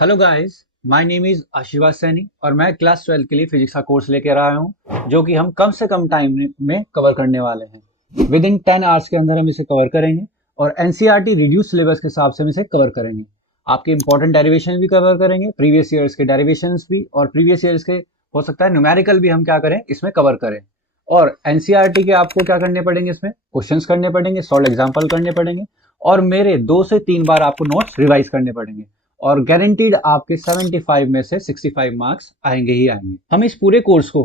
Hello guys, my name is आशीर्वाद सैनी और मैं क्लास 12 के लिए फिजिक्स का कोर्स लेकर आया हूँ जो कि हम कम से कम टाइम में कवर करने वाले हैं। विद इन 10 आवर्स के अंदर हम इसे कवर करेंगे और एनसीईआरटी रिड्यूस सिलेबस के हिसाब से हम इसे कवर करेंगे। आपके इंपॉर्टेंट डेरिवेशन भी कवर करेंगे, प्रीवियस ईयर्स के डेरिवेशंस भी, और प्रीवियस ईयर्स के हो सकता है न्यूमेरिकल भी हम क्या करें इसमें कवर करें। और एनसीईआरटी के आपको क्या करने पड़ेंगे, इसमें क्वेश्चंस करने पड़ेंगे, सॉल्व एग्जाम्पल करने पड़ेंगे और मेरे 2 से 3 बार आपको नोट्स रिवाइज करने पड़ेंगे। और गारंटीड आपके 75 में से 65 मार्क्स आएंगे ही आएंगे। हम इस पूरे कोर्स को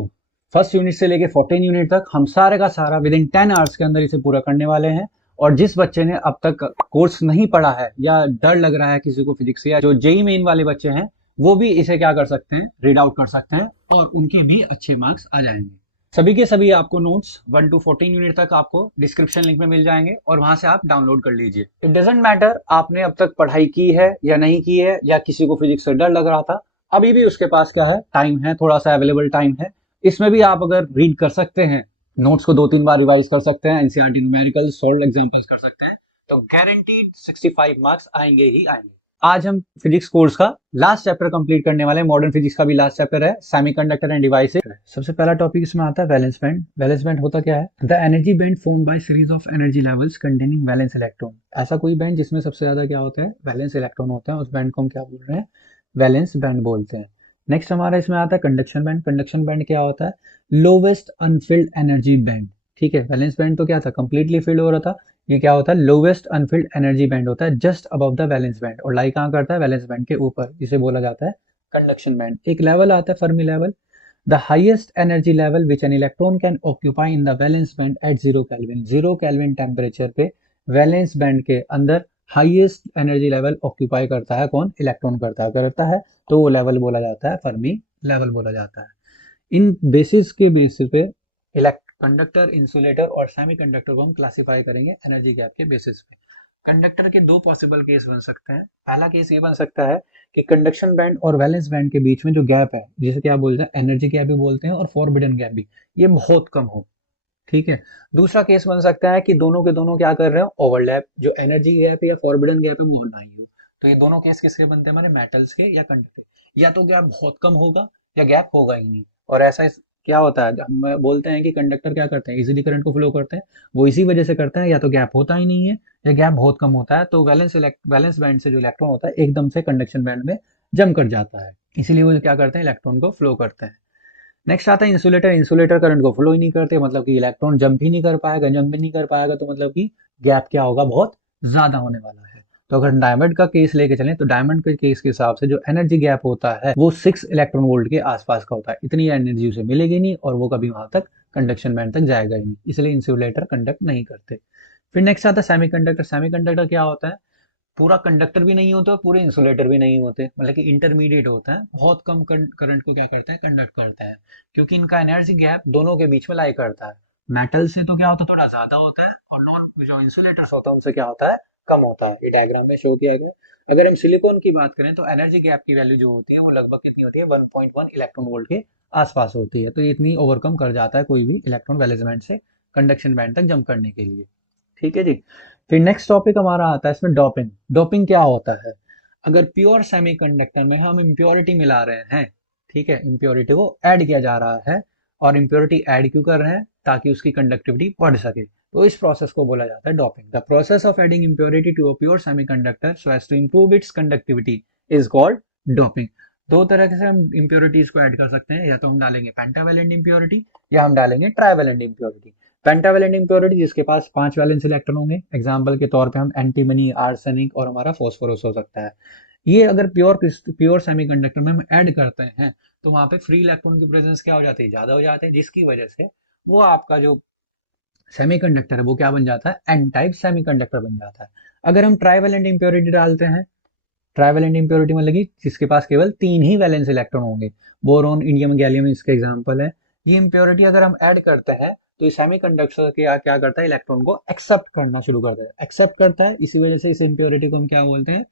फर्स्ट यूनिट से लेके 14 यूनिट तक हम सारे का सारा विद इन 10 आवर्स के अंदर इसे पूरा करने वाले हैं। और जिस बच्चे ने अब तक कोर्स नहीं पढ़ा है या डर लग रहा है किसी को फिजिक्स से, या जो जेई मेन वाले बच्चे हैं, वो भी इसे क्या कर सकते हैं, रीड आउट कर सकते हैं और उनके भी अच्छे मार्क्स आ जाएंगे। सभी के सभी आपको नोट्स 1 to 14 यूनिट तक आपको डिस्क्रिप्शन लिंक में मिल जाएंगे और वहां से आप डाउनलोड कर लीजिए। इट डजेंट मैटर आपने अब तक पढ़ाई की है या नहीं की है, या किसी को फिजिक्स से डर लग रहा था, अभी भी उसके पास क्या है, टाइम है, थोड़ा सा अवेलेबल टाइम है। इसमें भी आप अगर रीड कर सकते हैं, नोट्स को 2-3 बार रिवाइज कर सकते हैं, एनसीईआरटी न्यूमेरिकल सॉल्व एग्जांपल्स कर सकते हैं, तो गारंटीड 65 मार्क्स आएंगे ही आएंगे। आज हम फिजिक्स कोर्स का लास्ट चैप्टर कंप्लीट करने वाले हैं। मॉडर्न फिजिक्स का भी लास्ट चैप्टर है, सेमीकंडक्टर एंड डिवाइसेस। सबसे पहला टॉपिक इसमें आता है वैलेंस बैंड। वैलेंस बैंड होता क्या है? The energy band formed by series of energy levels containing valence electron. ऐसा कोई बैंड जिसमें सबसे ज्यादा क्या होता है, वैलेंस इलेक्ट्रॉन होते हैं, उस बैंड को हम क्या बोल रहे हैं, वैलेंस बैंड बोलते हैं। नेक्स्ट हमारा इसमें आता है कंडक्शन बैंड। कंडक्शन बैंड क्या होता है? Lowest Anfield energy band. ठीक है, वैलेंस बैंड तो क्या था, कंप्लीटली फिल्ड हो रहा था। ये क्या होता है, लोवेस्ट अनफिल्ड एनर्जी बैंड होता है, just above the valence band, और लाई कहाँ करता है, वैलेंस बैंड के ऊपर, जिसे बोला जाता है कंडक्शन बैंड। एक लेवल आता है Fermi level, the highest energy level which an electron can occupy in the valence band at 0 kelvin. 0 kelvin temperature पे वैलेंस बैंड के अंदर हाईएस्ट एनर्जी लेवल ऑक्यूपाई करता है कौन, इलेक्ट्रॉन करता है, तो वो लेवल बोला जाता है फर्मी लेवल बोला जाता है। इन बेसिस के बेसिस पे कंडक्टर, इंसुलेटर और सेमीकंडक्टर को हम क्लासिफाई करेंगे एनर्जी गैप के बेसिस पे। कंडक्टर के दो पॉसिबल केस बन सकते हैं। पहला केस ये बन सकता है कि कंडक्शन बैंड और वैलेंस बैंड के बीच में जो गैप है, जिसे क्या बोलते हैं, एनर्जी गैप भी बोलते हैं और फॉरबिडन गैप भी, ये बहुत कम हो। ठीक है। दूसरा केस बन सकता है कि दोनों के दोनों क्या कर रहे हो, ओवरलैप, जो एनर्जी गैप है या फॉरबिडन गैप है वो ना ही हो। तो ये दोनों केस किसके बनते हैं, हमारे मेटल्स के या कंडक्टर। या तो गैप बहुत कम होगा या गैप होगा ही नहीं। और ऐसा क्या होता है, हम बोलते हैं कि कंडक्टर क्या करते हैं, इजीली करंट को फ्लो करते हैं, वो इसी वजह से करते हैं, या तो गैप होता ही नहीं है या गैप बहुत कम होता है, तो वैलेंस बैंड से जो इलेक्ट्रॉन होता है एकदम से कंडक्शन बैंड में जम कर जाता है, इसीलिए वो क्या करते हैं, इलेक्ट्रॉन को फ्लो करते हैं। नेक्स्ट आता है इंसुलेटर। इंसुलेटर करंट को फ्लो ही नहीं करते, मतलब कि इलेक्ट्रॉन जंप भी नहीं कर पाएगा, जंप भी नहीं कर पाएगा, तो मतलब कि गैप क्या होगा, बहुत ज्यादा होने वाला है। तो अगर डायमंड का केस लेके चलें, तो डायमंड के केस के हिसाब से जो एनर्जी गैप होता है वो 6 इलेक्ट्रॉन वोल्ट के आसपास का होता है। इतनी एनर्जी उसे मिलेगी नहीं और वो कभी वहां तक कंडक्शन बैंड तक जाएगा ही नहीं, इसलिए इंसुलेटर कंडक्ट नहीं करते। फिर नेक्स्ट आता है सेमीकंडक्टर। सेमीकंडक्टर क्या होता है, पूरा कंडक्टर भी नहीं होते और पूरे इंसुलेटर भी नहीं होते, मतलब कि इंटरमीडिएट होता है, बहुत कम करंट को क्या करता है, कंडक्ट करता है, क्योंकि इनका एनर्जी गैप दोनों के बीच में लाई करता है। मेटल से तो क्या होता है, थोड़ा ज्यादा होता है, और नॉन जो इंसुलेटर्स होता है उनसे क्या होता है, कम होता है। ये डायग्राम में शो किया गया। अगर हम सिलिकॉन की बात करें तो एनर्जी गैप की वैल्यू जो होती है वो लगभग कितनी होती है, 1.1 इलेक्ट्रॉन वोल्ट के आसपास होती है, तो ये इतनी ओवरकम कर जाता है कोई भी इलेक्ट्रॉन वैलेंस बैंड से कंडक्शन बैंड तक जंप करने के लिए। ठीक है जी। फिर नेक्स्ट टॉपिक हमारा आता है इसमें डोपिंग। डोपिंग क्या होता है, अगर प्योर सेमीकंडक्टर में हम इम्प्योरिटी मिला रहे हैं, ठीक है, इम्प्योरिटी को ऐड किया जा रहा है, और इम्प्योरिटी ऐड क्यों कर रहे हैं, ताकि उसकी कंडक्टिविटी बढ़ सके, तो इस प्रोसेस को बोला जाता है doping. The process of adding impurity to a pure semiconductor so as to improve its conductivity is called doping. दो तरह से हम इम्प्योरिटीज को ऐड कर सकते हैं, या तो हम डालेंगे पेंटावेलेंट इम्प्योरिटी या हम डालेंगे ट्राइवेलेंट इम्प्योरिटी। पेंटावेलेंट इम्प्योरिटी जिसके पास 5 वैलेंस इलेक्ट्रॉन होंगे, एग्जांपल के तौर पे हम एंटीमनी, आर्सेनिक और हमारा फॉस्फोरस हो सकता है। ये अगर प्योर सेमीकंडक्टर में हम ऐड करते हैं, तो वहां पे फ्री इलेक्ट्रॉन की प्रेजेंस क्या हो जाती है, ज्यादा हो जाते हैं, जिसकी वजह से वो आपका जो सेमीकंडक्टर है वो क्या बन जाता है, एन टाइप सेमीकंडक्टर बन जाता है। अगर हम ट्राइवेलेंट इम्प्योरिटी डालते हैं, ट्राइवेलेंट इम्प्योरिटी मतलब कि जिसके पास केवल 3 ही वैलेंस इलेक्ट्रॉन होंगे, बोरोन, इंडियम, गैलियम इसके एग्जांपल है, ये इम्प्योरिटी अगर हम ऐड करते हैं, तो ये सेमीकंडक्टर क्या करता है, इलेक्ट्रॉन को एक्सेप्ट करना शुरू कर देता है, एक्सेप्ट करता है, इसी वजह से इस इम्प्योरिटी को हम क्या बोलते हैं,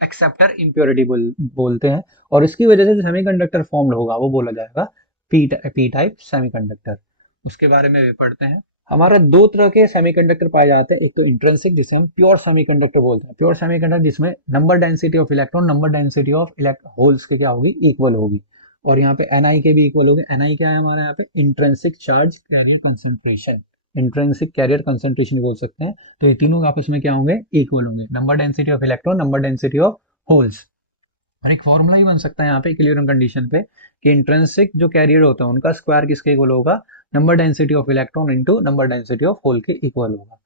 एक्सेप्टर इम्प्योरिटी बोलते हैं। और इसकी वजह से जो सेमीकंडक्टर फॉर्म्ड होगा वो बोला जाएगा पी टाइप सेमीकंडक्टर। उसके बारे में भी पढ़ते हैं। हमारा दो तरह के सेमीकंडक्टर पाए जाते हैं, एक तो इंट्रिंसिक जिसे हम प्योर सेमीकंडक्टर बोलते हैं, प्योर सेमीकंडक्टर जिसमें number density of electron number density of holes के क्या होगी, इक्वल होगी, और यहाँ पे Ni के भी इक्वल होगी। Ni क्या है हमारा यहाँ पे, intrinsic charge carrier concentration, intrinsic carrier concentration बोल सकते हैं। तो ये तीनों आपस में क्या होंगे, इक्वल होंगे, number density of electron number density of holes. और एक फॉर्मूला ही बन सकता है यहाँ पे इक्विलिब्रियम कंडीशन पे कि इंट्रिंसिक जो कैरियर होता है उनका स्क्वायर किसके इक्वल होगा, number density of electron into number density of hole के इक्वल होगा।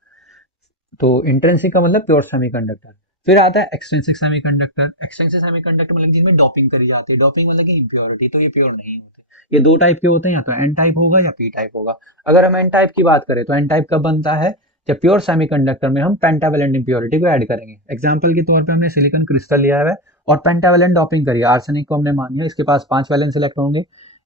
तो इंट्रिंसिक का मतलब प्योर सेमीकंडक्टर। फिर आता है एक्सट्रिंसिक सेमीकंडक्टर। एक्सट्रिंसिक सेमीकंडक्टर मतलब जिनमें डोपिंग करी जाती है, डोपिंग मतलब कि इम्प्योरिटी, तो ये प्योर नहीं होते। ये दो टाइप के होते हैं, या तो एन टाइप होगा या पी टाइप होगा। अगर हम एन टाइप की बात करें तो एन टाइप कब बनता है, जब प्योर सेमीकंडक्टर में हम पेंटावेलेंट इम्प्योरिटी को ऐड करेंगे। एग्जांपल के तौर पे हमने सिलिकॉन क्रिस्टल लिया है और पेंटावेलेंट डोपिंग करी, आर्सेनिक को हमने मान लिया, इसके पास 5 वैलेंस इलेक्ट्रॉन होंगे,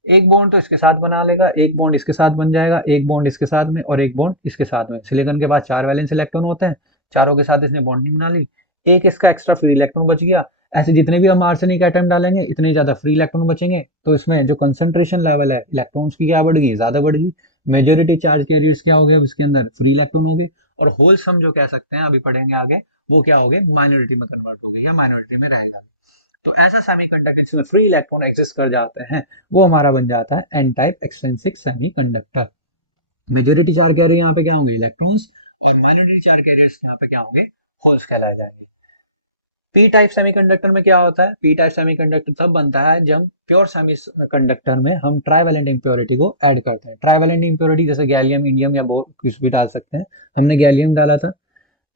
एक बॉन्ड तो इसके साथ बना लेगा, एक बॉन्ड इसके साथ बन जाएगा, एक बॉन्ड इसके साथ में और एक बॉन्ड इसके साथ में। सिलिकॉन के पास 4 वैलेंस इलेक्ट्रॉन होते हैं, चारों के साथ इसने बॉन्डिंग बना ली, एक इसका एक्स्ट्रा फ्री इलेक्ट्रॉन बच गया। ऐसे जितने भी हम आर्सेनिक एटम डालेंगे इतने ज्यादा फ्री इलेक्ट्रॉन बचेंगे, तो इसमें जो कंसंट्रेशन लेवल है इलेक्ट्रॉन्स की क्या बढ़ गई, ज्यादा बढ़ गई। मेजोरिटी चार्ज कैरियर्स क्या हो गया, इसके अंदर फ्री इलेक्ट्रॉन हो गए, और होल्स हम जो कह सकते हैं अभी पढ़ेंगे आगे, वो क्या हो गए, माइनॉरिटी में कन्वर्ट हो गए या माइनॉरिटी में रह जाते। तो ऐसा सेमीकंडक्टर जिसमें फ्री इलेक्ट्रॉन एग्जिस्ट कर जाते हैं वो हमारा बन जाता है N type extrinsic semiconductor. Majority charge carrier यहाँ पे क्या होंगे, इलेक्ट्रॉन्स, और माइनॉरिटी चार्ज कैरियर्स यहाँ पे क्या होंगे, होल्स कहलाए जाएंगे। पी टाइप सेमीकंडक्टर में क्या होता है, पी टाइप सेमीकंडक्टर तब बनता है जब प्योर सेमीकंडक्टर में हम ट्राइवेलेंट इंप्योरिटी को ऐड करते हैं। ट्राइवेलेंट इंप्योरिटी जैसे गैलियम, इंडियम या कुछ भी डाल सकते हैं। हमने गैलियम डाला था,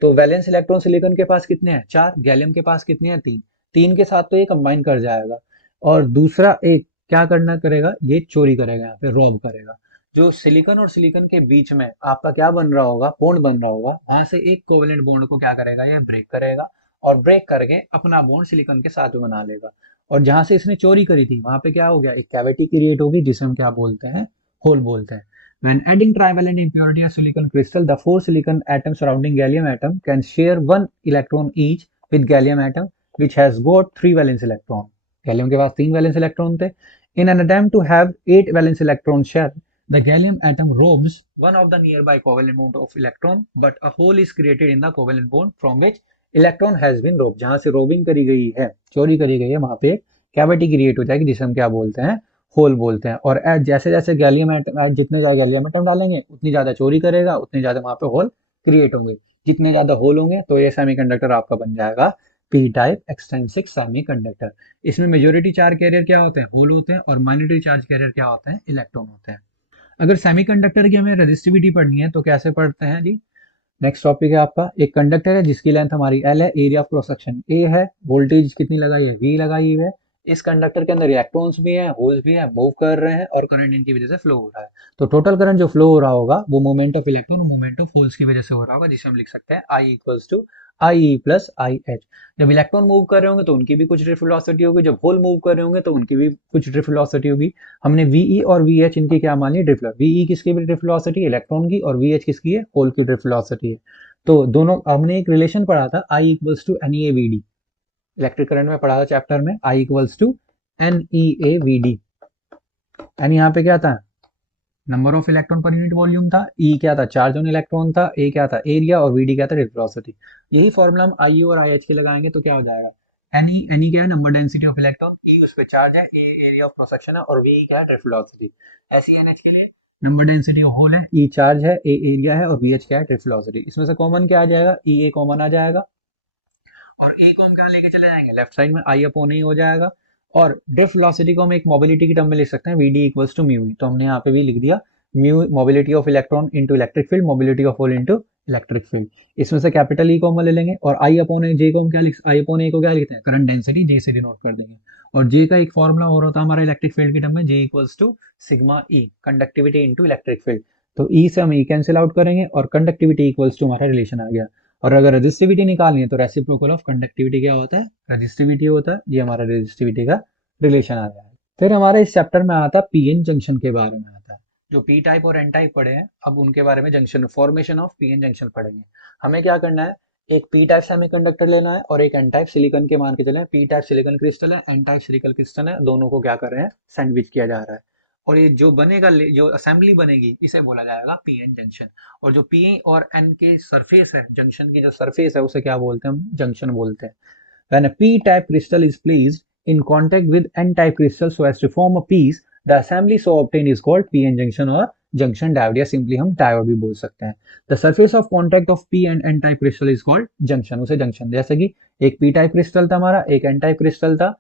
तो वैलेंस इलेक्ट्रॉन सिलिकॉन के पास कितने हैं, 4, गैलियम के पास कितने हैं, 3, 3 के साथ तो ये कंबाइन कर जाएगा, और दूसरा एक क्या करना करेगा, ये चोरी करेगा, यहाँ पे रॉब करेगा। जो सिलिकॉन और सिलिकॉन के बीच में आपका क्या बन रहा होगा, बॉन्ड बन रहा होगा, वहां से एक कोवेलेंट बॉन्ड को क्या करेगा, ये ब्रेक करेगा, और ब्रेक करके अपना बॉन्ड सिलिकॉन के साथ में बना लेगा। और जहां से इसने चोरी करी थी वहां पे क्या हो गया, एक कैविटी क्रिएट होगी जिसे हम क्या बोलते हैं, होल बोलते हैं। When adding trivalent impurity of silicon crystal, the 4 silicon atoms surrounding gallium atom can share 1 electron each with gallium atom, which has got 3 valence electron. Gallium के पास 3 valence electron थे. In an attempt to have 8 valence electron shell, the gallium atom robs one of the nearby covalent bond of electron, but a hole is created in the covalent bond from which electron has been robbed. जहां से robbing करी गई है, चोरी करी गई है, वहां पे कैविटी क्रिएट हो जाएगी जिसे हम क्या बोलते हैं, होल बोलते हैं। और जैसे जैसे गैलियम एटम, जितने ज्यादा गैलियम एटम डालेंगे उतनी ज्यादा चोरी करेगा, उतनी ज्यादा वहां पे होल क्रिएट होंगे। जितने ज्यादा होल होंगे तो ये सेमीकंडक्टर आपका बन जाएगा पी टाइप एक्सट्रिंसिक सेमीकंडक्टर। इसमें मेजोरिटी चार्ज कैरियर क्या होते हैं, होल होते हैं, और माइनॉरिटी चार्ज कैरियर क्या होते हैं, इलेक्ट्रॉन होते हैं। अगर सेमीकंडक्टर की हमें रेजिस्टिविटी पढ़नी है तो कैसे पढ़ते हैं जी। नेक्स्ट टॉपिक है आपका, एक कंडक्टर है जिसकी लेंथ हमारी एल है, area of cross section A है, वोल्टेज कितनी लगाई है, वी लगाई हुई है। इस कंडक्टर के अंदर इलेक्ट्रॉन्स भी हैं, होल्स भी हैं, मूव कर रहे हैं, और करंट इनकी वजह से फ्लो हो रहा है। तो टोटल करंट जो फ्लो हो रहा होगा वो मोमेंट ऑफ इलेक्ट्रॉन और मोमेंट ऑफ होल्स की वजह से हो रहा होगा, जिसे हम लिख सकते हैं I equals to I E plus I H. जब इलेक्ट्रॉन मूव कर रहे होंगे तो उनकी भी कुछ ड्रिफ्ट वेलोसिटी होगी, जब होल मूव कर रहे होंगे तो उनकी भी कुछ ड्रिफ्ट वेलोसिटी होगी। हमने वीई और वीएच इनकी क्या मान ली, ड्रिफ्ट। वीई किसकी ड्रिफ्ट वेलोसिटी, इलेक्ट्रॉन की, और वीएच किसकी है, होल की ड्रिफ्ट वेलोसिटी है। तो दोनों, हमने एक रिलेशन पढ़ा था I equals to N E A V D, electric current में पढ़ा था चैप्टर में, I equals to N E A V D. N यहाँ पे क्या था, number of electron per unit volume था, ई क्या था, चार्ज ऑन इलेक्ट्रॉन था, ए क्या था, एरिया, और वीडी क्या था, वेलोसिटी। यही फॉर्मूला हम आई और आई एच के लगाएंगे तो क्या हो जाएगा, एन ई क्या है, नंबर डेंसिटी ऑफ इलेक्ट्रॉन, ई उस पे चार्ज है, ए एरिया ऑफ क्रॉस सेक्शन है, और वी क्या है, वेलोसिटी। ऐसी एन एच के लिए नंबर डेंसिटी होल है, ई चार्ज है, ए एरिया है, और वी एच क्या है, वेलोसिटी। इसमें से कॉमन क्या आ जाएगा, ई ए कॉमन आ जाएगा, और ए को हम कहाँ लेके चले जाएंगे, लेफ्ट साइड में, आई अपॉन ही हो जाएगा। और ड्रिफ्ट वेलोसिटी को हम एक मोबिलिटी की टर्म में लिख सकते हैं, V D equals to mu, तो हमने यहाँ पे भी लिख दिया mu, mobility of electron into electric field, mobility of hole into electric field. इसमें से कैपिटल ई को हम ले लेंगे, और आई अपॉन ए, जे को हम क्या लिख, आई अपॉन ए को क्या लिखते हैं, करंट डेंसिटी, जे से डिनोट कर देंगे। और जे का एक फॉर्मूला हो रहा था हमारा इलेक्ट्रिक फील्ड की टर्म में, J equals to sigma E, conductivity into electric field. तो ई से हम ई कैंसिल आउट करेंगे, और कंडक्टिविटी इक्वल्स टू हमारा रिलेशन आ गया। और अगर रेजिस्टिविटी निकालनी है तो रेसिप्रोकल ऑफ कंडक्टिविटी क्या होता है, रेजिस्टिविटी होता है। ये हमारा रेजिस्टिविटी का रिलेशन आ गया है। फिर हमारे इस चैप्टर में आता है पीएन जंक्शन के बारे में आता है। जो पी टाइप और एन टाइप पढ़े हैं, अब उनके बारे में junction, formation of PN junction पढ़ेंगे। हमें क्या करना है, एक पी टाइप सेमीकंडक्टर लेना है और एक एन टाइप सिलिकॉन के मान के चले। पी टाइप सिलिकॉन क्रिस्टल है, एन टाइप सिलिकॉन क्रिस्टल है, दोनों को क्या कर रहे हैं, सैंडविच किया जा रहा है। और ये जो बनेगा, जो असेंबली बनेगी, इसे बोला जाएगा पी एन जंक्शन। और जो पी और एन के सरफेस है, जंक्शन की जो सरफेस है, उसे क्या बोलते हैं हम? जंक्शन बोलते हैं। When a p-type crystal is placed in contact with n-type crystal so as to form a piece, the assembly so obtained is called p-n junction or junction diode, या simply हम diode भी बोल सकते हैं। The surface of contact of p and n-type crystal is called junction, उसे junction, जैसे कि एक p-type crystal था हमारा, एक n-type crystal था,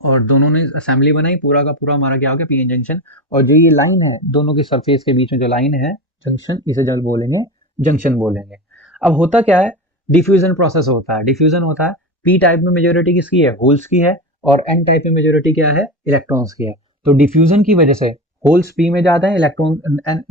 और दोनों ने असेंबली बनाई, पूरा का पूरा हमारा क्या हो गया? P N junction. और जो ये लाइन है दोनों के सरफेस के बीच में, जो लाइन है जंक्शन, इसे जब बोलेंगे जंक्शन बोलेंगे। अब होता क्या है? डिफ्यूजन प्रोसेस होता है। डिफ्यूजन होता है, पी टाइप में मेजोरिटी किसकी है? होल्स की है, और एन टाइप में मेजोरिटी क्या है? इलेक्ट्रॉन्स की है। तो डिफ्यूजन की वजह से होल्स पी में ज्यादा है, इलेक्ट्रॉन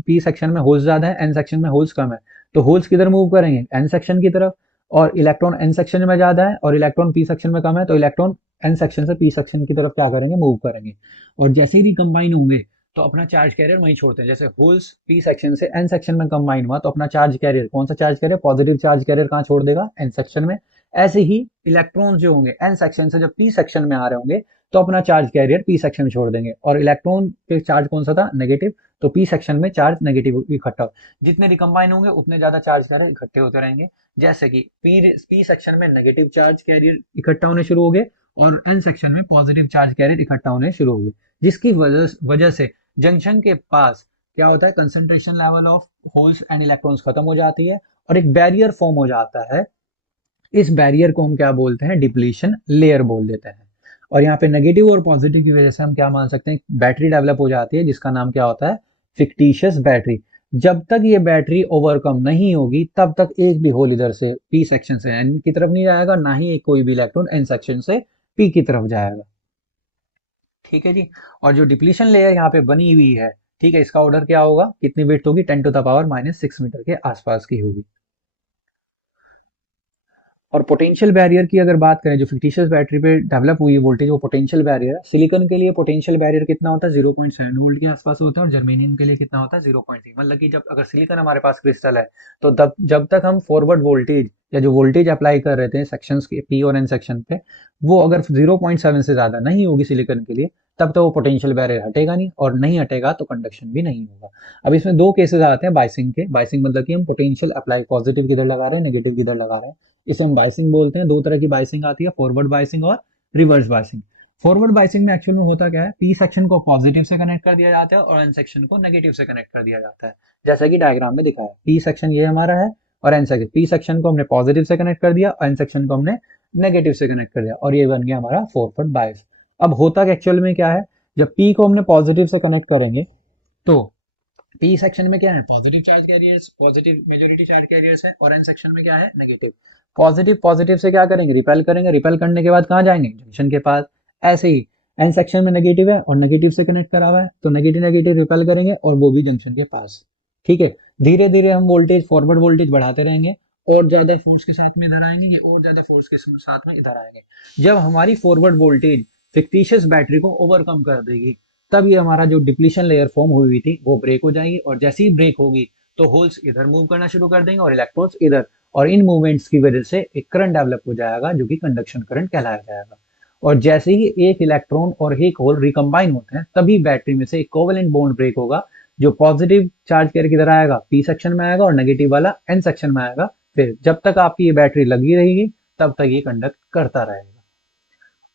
पी सेक्शन में होल्स ज्यादा है, एन सेक्शन में होल्स कम है। तो होल्स किधर मूव करेंगे? एन सेक्शन की तरफ। और इलेक्ट्रॉन एन सेक्शन में ज्यादा है और इलेक्ट्रॉन पी सेक्शन में कम है, तो इलेक्ट्रॉन एन सेक्शन से पी सेक्शन की तरफ क्या करेंगे? मूव करेंगे। और जैसे ही रिकम्बाइन होंगे तो अपना चार्ज कैरियर वहीं छोड़ते हैं। जैसे होल्स पी सेक्शन से एन सेक्शन में कंबाइन हुआ, तो अपना चार्ज कैरियर, कौन सा charge carrier? Positive charge carrier कहाँ छोड़ देगा? एन सेक्शन में। ऐसे ही इलेक्ट्रॉन जो होंगे एन सेक्शन से जब पी सेक्शन में आ रहे होंगे, तो अपना चार्ज कैरियर पी सेक्शन में छोड़ देंगे। और इलेक्ट्रॉन पे चार्ज कौन सा था? नेगेटिव। तो पी सेक्शन में चार्ज नेगेटिव इकट्ठा, जितने रिकम्बाइन होंगे उतने ज्यादा चार्ज कैरियर इकट्ठे होते रहेंगे। जैसे कि पी सेक्शन में नेगेटिव चार्ज कैरियर इकट्ठा होने शुरू हो गए, और एन सेक्शन में पॉजिटिव चार्ज कैरियर इकट्ठा होने शुरू हो गए, जिसकी वजह से जंक्शन के पास क्या होता है? Concentration level of holes and electrons खत्म हो जाती है और एक बैरियर फॉर्म हो जाता है। इस बैरियर को हम क्या बोलते हैं? डिप्लीशन लेयर बोल देते हैं। और यहाँ पे नेगेटिव और पॉजिटिव की वजह से हम क्या मान सकते हैं? बैटरी डेवलप हो जाती है, जिसका नाम क्या होता है? Fictitious battery. जब तक ये बैटरी ओवरकम नहीं होगी, तब तक एक भी होल इधर से पी सेक्शन से एन की तरफ नहीं जाएगा, ना ही एक कोई भी इलेक्ट्रॉन एन सेक्शन से पी की तरफ जाएगा। ठीक है जी। और जो डिप्लीशन लेयर यहाँ पे बनी हुई है, ठीक है, इसका ऑर्डर क्या होगा? कितनी बिट होगी? 10⁻⁻⁶ मीटर के आसपास की होगी। और पोटेंशियल बैरियर की अगर बात करें, जो फिक्टिशियस बैटरी पे डेवलप हुई है वोल्टेज, वो पोटेंशियल बैरियर है। सिलिकॉन के लिए पोटेंशियल बैरियर कितना होता है? 0.7 वोल्ट के आसपास होता है। और जर्मेनियम के लिए कितना होता है? 0.3। मतलब कि जब अगर सिलिकॉन हमारे पास क्रिस्टल है, तो जब तक हम फॉरवर्ड वोल्टेज या जो वोल्टेज अप्लाई कर रहे थे सेक्शंस के पी और एन सेक्शन पे, वो अगर 0.7 से ज्यादा नहीं होगी सिलिकॉन के लिए, तब तो वो पोटेंशियल बैरियर हटेगा नहीं, और नहीं हटेगा तो कंडक्शन भी नहीं होगा। अब इसमें दो केसेस आते हैं बाइसिंग के। बाइसिंग मतलब कि हम पोटेंशियल अप्लाई पॉजिटिव किधर लगा रहे हैं, नेगेटिव किधर लगा रहे हैं, इसे हम बाइसिंग बोलते हैं। दो तरह की बाइसिंग आती है, फॉरवर्ड बाइसिंग और रिवर्स बाइसिंग। फॉरवर्ड बाइसिंग में एक्चुअल में होता क्या है? पी सेक्शन को पॉजिटिव से कनेक्ट कर दिया जाता है और एन सेक्शन को नेगेटिव से कनेक्ट कर दिया जाता है, जैसा कि डायग्राम में दिखा है। पी सेक्शन ये हमारा है, और एन सेक्शन, पी सेक्शन को हमने पॉजिटिव से कनेक्ट कर दिया और एन सेक्शन को हमने नेगेटिव से कनेक्ट कर दिया, और ये बन गया हमारा फॉरवर्ड बाइस। अब होता एक्चुअल में क्या है? जब पी को हमने पॉजिटिव से कनेक्ट करेंगे, तो पी सेक्शन में क्या है? Positive charge carriers, positive majority charge carriers है, और एन सेक्शन में क्या है? नेगेटिव। पॉजिटिव पॉजिटिव से क्या करेंगे? रिपेल करेंगे। रिपेल करने के बाद कहाँ जाएंगे? जंक्शन के पास। ऐसे ही एन सेक्शन में नेगेटिव है और नेगेटिव से कनेक्ट करा हुआ है, तो नेगेटिव नेगेटिव रिपेल करेंगे और वो भी जंक्शन के पास। ठीक है। धीरे धीरे हम वोल्टेज, फॉरवर्ड वोल्टेज बढ़ाते रहेंगे, और ज्यादा फोर्स के साथ में इधर आएंगे, ये और ज्यादा फोर्स के साथ में इधर आएंगे। जब हमारी फॉरवर्ड वोल्टेज फिक्टिशियस बैटरी को ओवरकम कर देगी, तब ये हमारा जो डिप्लीशन लेयर फॉर्म हुई थी वो ब्रेक हो जाएगी, और जैसे ही ब्रेक होगी तो होल्स इधर मूव करना शुरू कर देंगे और इलेक्ट्रॉन्स इधर, और इन मूवमेंट्स की वजह से एक करंट डेवलप हो जाएगा, जो कि कंडक्शन करंट कहलाया जाएगा। और जैसे ही एक इलेक्ट्रॉन और एक होल रिकम्बाइन होते हैं, तभी बैटरी में से एक कोवेलेंट बॉन्ड ब्रेक होगा। जो पॉजिटिव चार्ज कैरियर किधर आएगा? पी सेक्शन में आएगा, और नेगेटिव वाला एन सेक्शन में आएगा। फिर जब तक आपकी ये बैटरी लगी रहेगी, तब तक ये कंडक्ट करता रहेगा।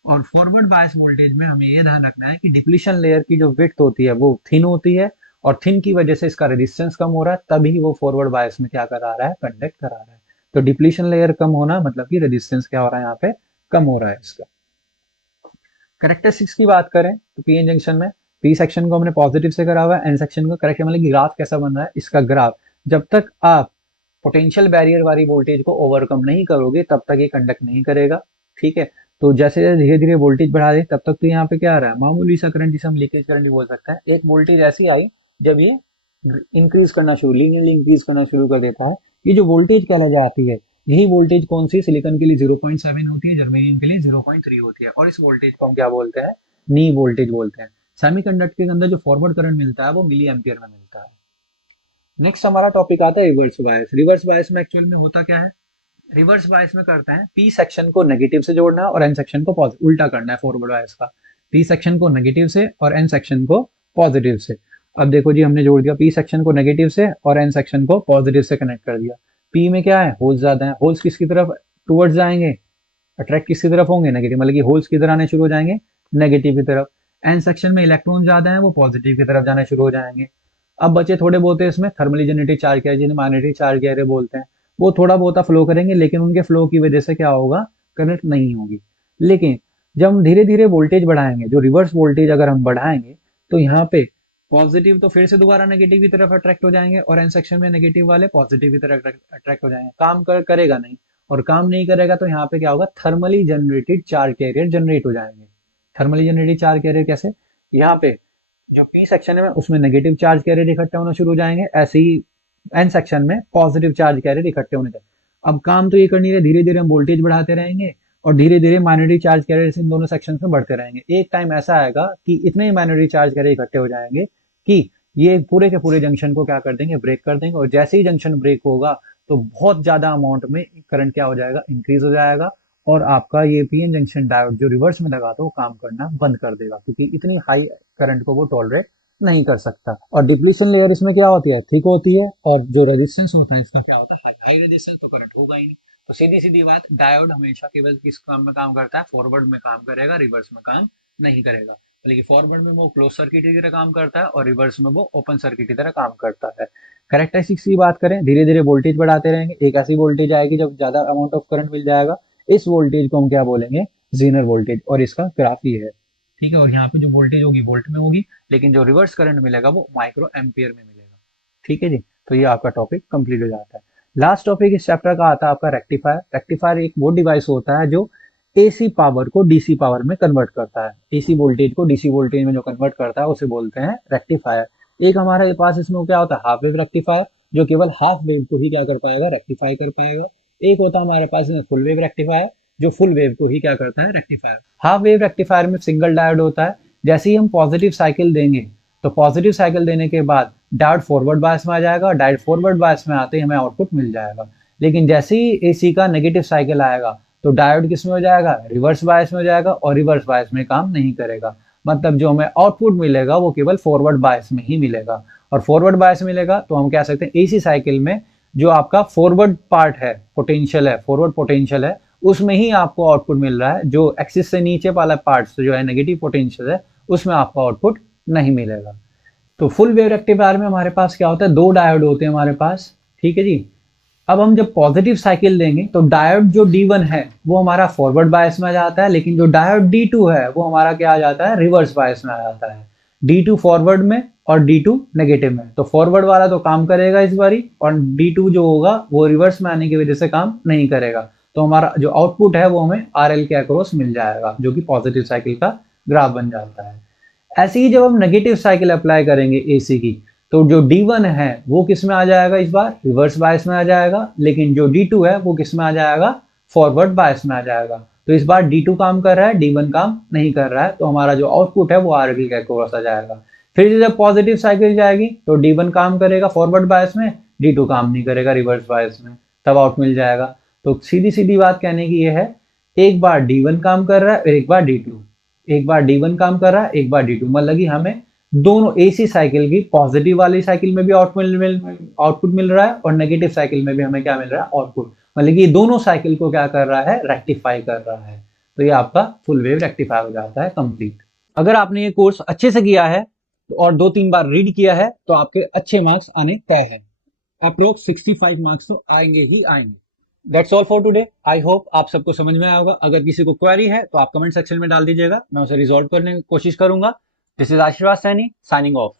और फॉरवर्ड बायस वोल्टेज में हमें ये ध्यान रखना है कि डिप्लीशन लेयर की जो विड्थ होती है वो थिन होती है, और थिन की वजह से इसका रेजिस्टेंस कम हो रहा है, तभी वो फॉरवर्ड बायस में क्या करा रहा है? कंडक्ट करा रहा है। तो डिप्लीशन लेयर कम होना मतलब कि रेजिस्टेंस क्या हो रहा है? यहाँ पे कम हो रहा है इसका। करेक्टरिस्टिक्स की बात करें तो पी एन जंक्शन में पी सेक्शन को हमने पॉजिटिव से करा हुआ है, एन सेक्शन को करेक्ट, मतलब कि ग्राफ कैसा बन रहा है इसका ग्राफ। जब तक आप पोटेंशियल बैरियर वाली वोल्टेज को ओवरकम नहीं करोगे, तब तक ये कंडक्ट नहीं करेगा। ठीक है। तो जैसे धीरे धीरे वोल्टेज बढ़ा दे, तब तक तो यहाँ पे क्या आ रहा है? मामूली सा करंट, जिसे हम लीकेज करंट भी बोल सकते हैं। एक वोल्टेज ऐसी आई जब ये इंक्रीज करना शुरू, लीनियरली इंक्रीज करना शुरू कर देता है। ये जो वोल्टेज कहला जाती है, यही वोल्टेज कौन सी? सिलिकॉन के लिए 0.7 होती है, जर्मेनियम के लिए 0.3 होती है, और इस वोल्टेज को हम क्या बोलते हैं? नी वोल्टेज बोलते हैं। सेमीकंडक्टर के अंदर जो फॉरवर्ड करंट मिलता है वो मिली एम्पियर में मिलता है। नेक्स्ट हमारा टॉपिक आता है रिवर्स बायस। रिवर्स बायस में एक्चुअल में होता क्या है? रिवर्स बायस में करते हैं, पी सेक्शन को नेगेटिव से जोड़ना है और एन सेक्शन को पॉजिटिव, उल्टा करना है फॉरवर्ड बायस का। पी सेक्शन को नेगेटिव से और एन सेक्शन को पॉजिटिव से। अब देखो जी, हमने जोड़ दिया पी सेक्शन को नेगेटिव से और एन सेक्शन को पॉजिटिव से कनेक्ट कर दिया। पी में क्या है, होल्स ज्यादा है, होल्स किसकी तरफ टूवर्ड्स जाएंगे, अट्रैक्ट किसकी तरफ होंगे, नेगेटिव, मतलब कि होल्स किधर आने शुरू हो जाएंगे, नेगेटिव की तरफ। एन सेक्शन में इलेक्ट्रॉन ज्यादा है, वो पॉजिटिव की तरफ जाना शुरू हो जाएंगे। अब बचे थोड़े बहुत है इसमें थर्मली जनरेटेड चार्ज कैरियर, जिन्हें मैग्नेटिक चार्ज कैरियर बोलते हैं, वो थोड़ा बहुत फ्लो करेंगे, लेकिन उनके फ्लो की वजह से क्या होगा, करंट नहीं होगी। लेकिन जब हम धीरे धीरे वोल्टेज बढ़ाएंगे, जो रिवर्स वोल्टेज अगर हम बढ़ाएंगे, तो यहाँ पे पॉजिटिव तो फिर से दोबारा नेगेटिव की तरफ अट्रैक्ट हो जाएंगे, और एन सेक्शन में नेगेटिव वाले पॉजिटिव की तरफ अट्रैक्ट हो जाएंगे। काम करेगा नहीं, और काम नहीं करेगा तो यहाँ पे क्या होगा, thermally generated charge carrier generate हो जाएंगे। थर्मली जनरेटेड चार्ज कैरियर कैसे, यहाँ पे जो पी सेक्शन है उसमें नेगेटिव चार्ज कैरियर इकट्ठे होना शुरू हो जाएंगे, ऐसे ही एन सेक्शन में पॉजिटिव चार्ज कैरियर इकट्ठे होने जाएंगे। अब काम तो ये कर नहीं रहे, धीरे धीरे हम वोल्टेज बढ़ाते रहेंगे और धीरे धीरे मैग्नेटिक चार्ज कैरियर इन दोनों सेक्शन में बढ़ते रहेंगे। एक टाइम ऐसा आएगा कि इतने ही मैग्नेटिक चार्ज कैरियर इकट्ठे हो जाएंगे कि ये पूरे के पूरे जंक्शन को क्या कर देंगे, ब्रेक कर देंगे। और जैसे ही जंक्शन ब्रेक होगा तो बहुत ज्यादा अमाउंट में करंट क्या हो जाएगा, इंक्रीज हो जाएगा, और आपका ये पीएन जंक्शन डायोड जो रिवर्स में लगा था वो काम करना बंद कर देगा, क्योंकि इतनी हाई करंट को वो टॉलरेट नहीं कर सकता। और डिप्लीशन लेयर इसमें क्या होती है, थिक होती है, और जो रेजिस्टेंस होता है इसका क्या होता है, हाई रेजिस्टेंस, तो करंट होगा ही नहीं। तो सीधी सीधी बात, डायोड हमेशा केवल किस काम में काम करता है, फॉरवर्ड में काम करेगा, रिवर्स में काम नहीं करेगा। लेकिन फॉरवर्ड में वो क्लोज सर्किट की तरह काम करता है और रिवर्स में वो ओपन सर्किट की तरह काम करता है। कैरेक्टरिस्टिक्स की बात करें, धीरे धीरे वोल्टेज बढ़ाते रहेंगे, एक ऐसी वोल्टेज आएगी जब ज्यादा अमाउंट ऑफ करंट मिल जाएगा। इस वोल्टेज को हम क्या बोलेंगे, जीनर वोल्टेज, और इसका ग्राफ ही है, ठीक है। और यहाँ पे जो वोल्टेज होगी वोल्ट में होगी, लेकिन जो रिवर्स करंट मिलेगा वो माइक्रो एम्पियर में मिलेगा, ठीक है जी। तो ये आपका टॉपिक कंप्लीट हो जाता है। लास्ट टॉपिक इस चैप्टर का आता है आपका रेक्टिफायर। रेक्टिफायर एक वो डिवाइस होता है जो एसी पावर को डीसी पावर में कन्वर्ट करता है, एसी वोल्टेज को डीसी वोल्टेज में जो कन्वर्ट करता है उसे बोलते हैं रेक्टिफायर। एक हमारे पास इसमें क्या होता है, हाफ वेव रेक्टिफायर, जो केवल हाफ वेव को ही क्या कर पाएगा, रेक्टिफाई कर पाएगा। एक होता है हमारे पास फुल वेव रेक्टिफायर, जो फुल वेव को ही क्या करता है, रेक्टिफायर। हाफ वेव रेक्टिफायर में सिंगल डायोड होता है। जैसे ही हम पॉजिटिव साइकिल देंगे, तो पॉजिटिव साइकिल देने के बाद डायोड फॉरवर्ड बायस में आ जाएगा, और डायोड फॉरवर्ड बायस में आते ही हमें आउटपुट मिल जाएगा। लेकिन जैसे ही एसी का नेगेटिव साइकिल आएगा, तो डायोड किस में हो जाएगा, रिवर्स बायस में हो जाएगा, और रिवर्स बायस में काम नहीं करेगा। मतलब जो हमें आउटपुट मिलेगा वो केवल फॉरवर्ड बायस में ही मिलेगा। और फॉरवर्ड बायस मिलेगा तो हम कह सकते हैं एसी साइकिल में जो आपका फॉरवर्ड पार्ट है, पोटेंशियल है, फॉरवर्ड पोटेंशियल है, उसमें ही आपको आउटपुट मिल रहा है। जो एक्सिस से नीचे वाला पार्ट जो है नेगेटिव पोटेंशियल है, उसमें आपको आउटपुट नहीं मिलेगा। तो फुल वेव रेक्टिफायर में हमारे पास क्या होता है, दो डायोड होते हैं हमारे पास, ठीक है जी। अब हम जब पॉजिटिव साइकिल देंगे तो डायोड जो D1 है वो हमारा फॉरवर्ड बायस में आ जाता है, लेकिन जो डायोड D2 है वो हमारा क्या आ जाता है, रिवर्स बायस में आ जाता है। D2 फॉरवर्ड में और D2 नेगेटिव में। तो फॉरवर्ड वाला तो काम करेगा इस बारी, और D2 जो होगा वो रिवर्स में आने की वजह से काम नहीं करेगा। तो हमारा जो आउटपुट है वो हमें RL के अक्रॉस मिल जाएगा, जो कि पॉजिटिव साइकिल का ग्राफ बन जाता है। ऐसे ही जब हम नेगेटिव साइकिल अप्लाई करेंगे एसी की, तो जो D1 है वो किस में आ जाएगा, इस बार रिवर्स बायस में आ जाएगा, लेकिन जो D2 है वो किस में आ जाएगा, फॉरवर्ड बायस में आ जाएगा। तो इस बार D2 काम कर रहा है, D1 काम नहीं कर रहा है, तो हमारा जो आउटपुट है वो RL के अक्रॉस आ जाएगा। फिर जब पॉजिटिव साइकिल जाएगी तो D1 काम करेगा फॉरवर्ड बायस में, D2 काम नहीं करेगा रिवर्स बायस में, तब आउट मिल जाएगा। तो सीधी सीधी बात कहने की ये है, एक बार D1 काम कर रहा है और एक बार D2, एक बार D1 काम कर रहा है, एक बार D2, मतलब कि हमें दोनों एसी साइकिल की पॉजिटिव वाली साइकिल में भी आउटपुट मिल रहा है, और नेगेटिव साइकिल में भी हमें क्या मिल रहा है, आउटपुट। मतलब कि दोनों साइकिल को क्या कर रहा है, रेक्टिफाई कर रहा है। तो ये आपका फुल वेव रेक्टिफाई हो जाता है कंप्लीट। अगर आपने ये कोर्स अच्छे से किया है और 2-3 बार रीड किया है तो आपके अच्छे मार्क्स आने तय है। अप्रोक्स 65 मार्क्स तो आएंगे ही आएंगे। That's all for today. I hope आप सबको समझ में आया होगा। अगर किसी को क्वेरी है तो आप कमेंट सेक्शन में डाल दीजिएगा, मैं उसे रिजॉल्व करने की कोशिश करूंगा। दिस इज आशीर्वाद सैनी साइनिंग ऑफ।